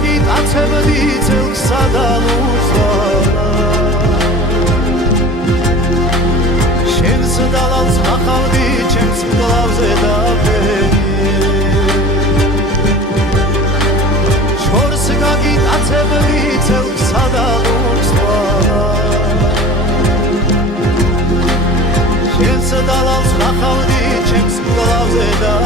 გაგიტაცებდი წელსა და ლუსვარა შენს დალალს ნახავდი ჩემს მკლავზე და შორს გაგიტაცებდი წელსა და ლუსვარა შენს დალალს ნახავდი ჩემს მკლავზე და